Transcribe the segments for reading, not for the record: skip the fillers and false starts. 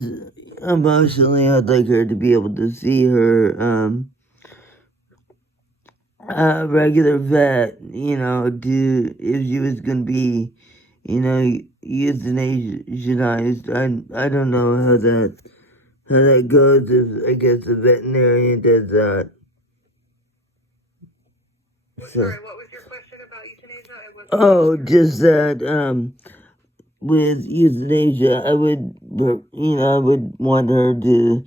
Emotionally, I'd like her to be able to see her regular vet, do if she was gonna be, euthanized. I don't know how that goes if I guess the veterinarian does that. Sorry, what was your question about euthanasia? Oh, just that with euthanasia, I would want her to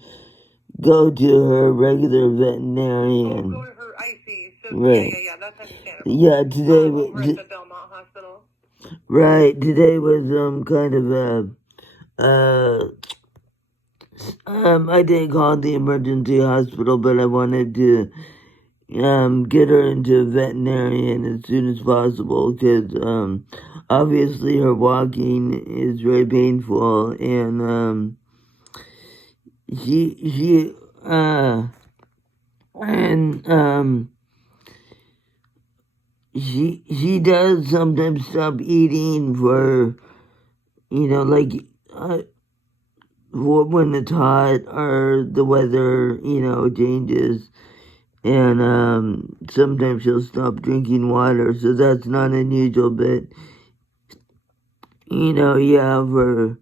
go to her regular Oh, go veterinarian. to her. I see. So Right. yeah. That's understandable. Yeah, today Over at was the Belmont Hospital. right. Today was kind of I didn't call the emergency hospital, but I wanted to get her into a veterinarian as soon as possible because obviously her walking is very painful and she and she does sometimes stop eating for like when it's hot or the weather changes, and sometimes she'll stop drinking water, so that's not unusual. But yeah, for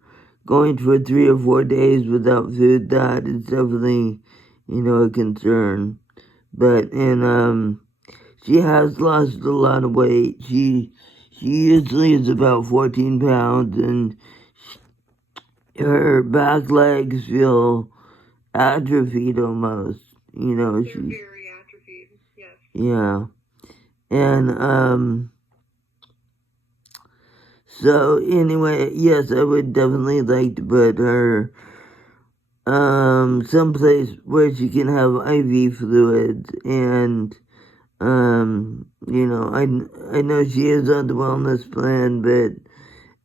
going for 3 or 4 days without food, that is definitely a concern. But and she has lost a lot of weight. She usually is about 14 pounds, and her back legs feel atrophied almost. They're She very atrophied. Yes. yeah, and So anyway, yes, I would definitely like to put her someplace where she can have IV fluids and I know she is on the wellness plan, but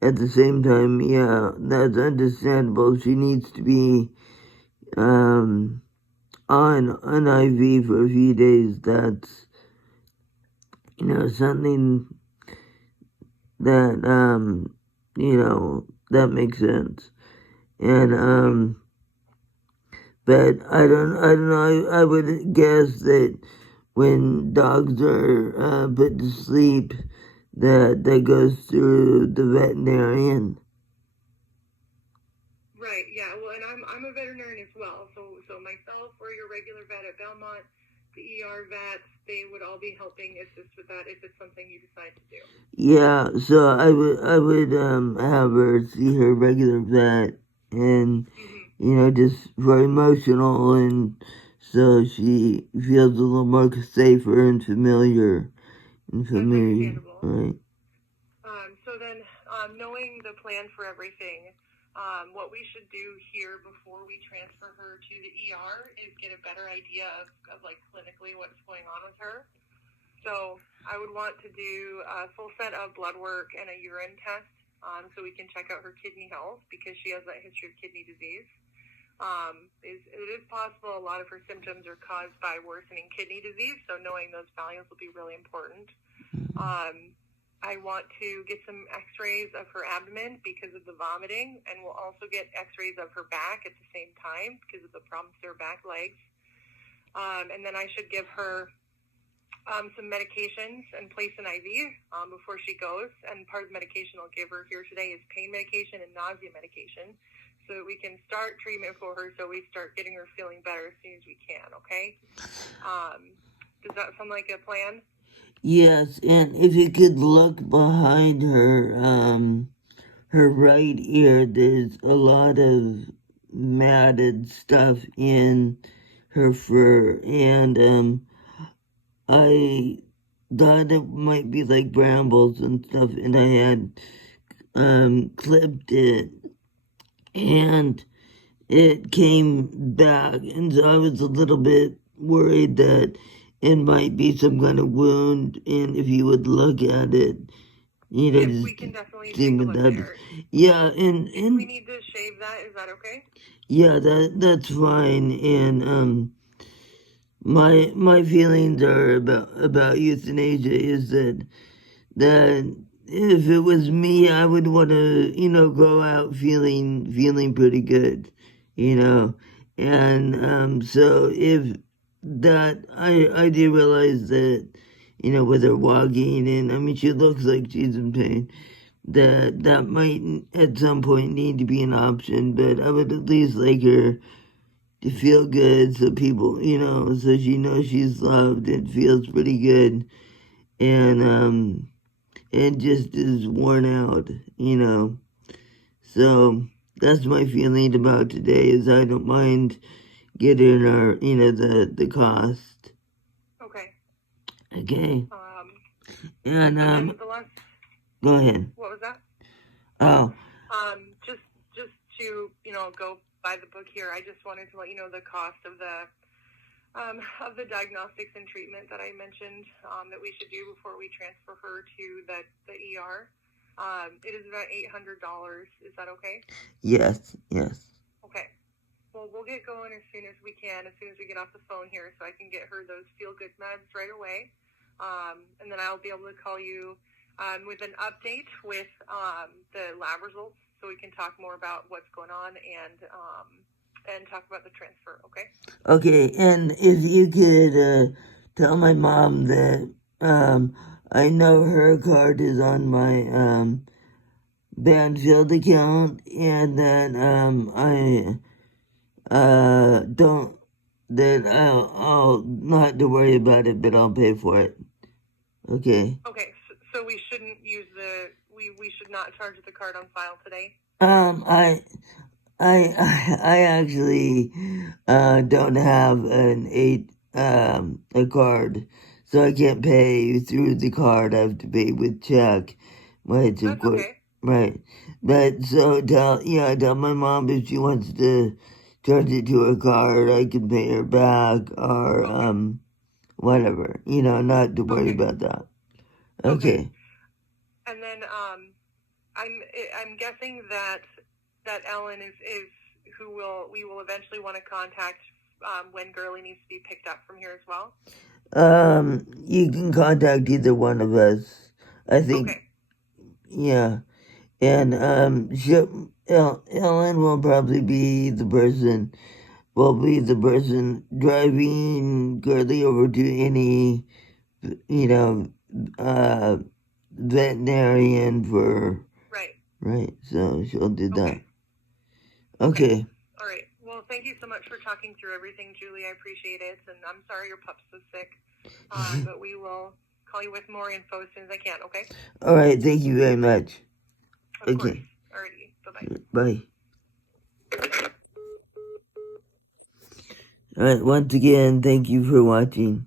at the same time, yeah, that's understandable. She needs to be um on an IV for a few days. That's something that that makes sense. And but I don't know. I would guess that when dogs are put to sleep, that goes through the veterinarian. Right. Yeah. Well, and I'm a veterinarian as well. So myself or your regular vet at Belmont, the ER vets, they would all be helping assist with that if it's something you decide to do. Yeah, so I would have her see her regular vet, and Mm-hmm. just for emotional, and so she feels a little more safer and That's familiar, understandable. right? So then, knowing the plan for everything, what we should do here before we transfer her to the ER is get a better idea of like clinically what's going on with her. So I would want to do a full set of blood work and a urine test so we can check out her kidney health because she has that history of kidney disease. It is possible a lot of her symptoms are caused by worsening kidney disease, so knowing those values will be really important. I want to get some x-rays of her abdomen because of the vomiting, and we'll also get x-rays of her back at the same time because of the problems with her back legs. And then I should give her some medications and place an IV before she goes. And part of the medication I'll give her here today is pain medication and nausea medication so that we can start treatment for her so we start getting her feeling better as soon as we can, okay? Does that sound like a plan? Yes, and if you could look behind her right ear, there's a lot of matted stuff in her fur, and I thought it might be like brambles and stuff, and I had clipped it, and it came back, and so I was a little bit worried that it might be some kind of wound, and if you would look at it, Yep, just we can definitely see take a what look that is. there. Yeah, If we and need to shave that, is that okay? yeah, that's fine, and my feelings are about euthanasia is that if it was me, I would want to go out feeling pretty good, you know. And so if that, I did realize that, you know, with her walking, and I mean, she looks like she's in pain, that might at some point need to be an option, but I would at least like her to feel good so people, you know, so she knows she's loved and feels pretty good, and just is worn out, you know. So that's my feeling about today is I don't mind getting our, you know, the cost. Okay. Okay. And And then the last. go ahead. What was that? Oh. Just to go by the book here. I just wanted to let you know the cost of the diagnostics and treatment that I mentioned that we should do before we transfer her to the ER. It is about $800. Is that okay? Yes. Yes. Okay. Well, we'll get going as soon as we can, as soon as we get off the phone here, so I can get her those feel-good meds right away. And then I'll be able to call you with an update with the lab results, so we can talk more about what's going on and talk about the transfer. Okay. Okay. And if you could tell my mom that I know her card is on my Banfield account, and that I don't that I'll not to worry about it, but I'll pay for it. Okay. Okay. So we shouldn't use we should not charge the card on file today. I actually don't have a card, so I can't pay through the card. I have to pay with check, which of That's course, okay. right. But so tell my mom if she wants to charge it to her card, I can pay her back or whatever. You know, not to worry about that. Okay. And then I'm guessing that Ellen is who we will eventually want to contact when Girlie needs to be picked up from here as well. You can contact either one of us. I think. Okay. Yeah. And Ellen will probably be the person. Will be the person driving Girlie over to any, you know, veterinarian for. Right. Right. So she'll do that. Okay. Okay. All right. Well, thank you so much for talking through everything, Julie. I appreciate it, and I'm sorry your pup's so sick. But we will call you with more info as soon as I can. Okay. All right. Thank you very much. Of course. Alrighty. Bye-bye. Bye. All right, once again, thank you for watching.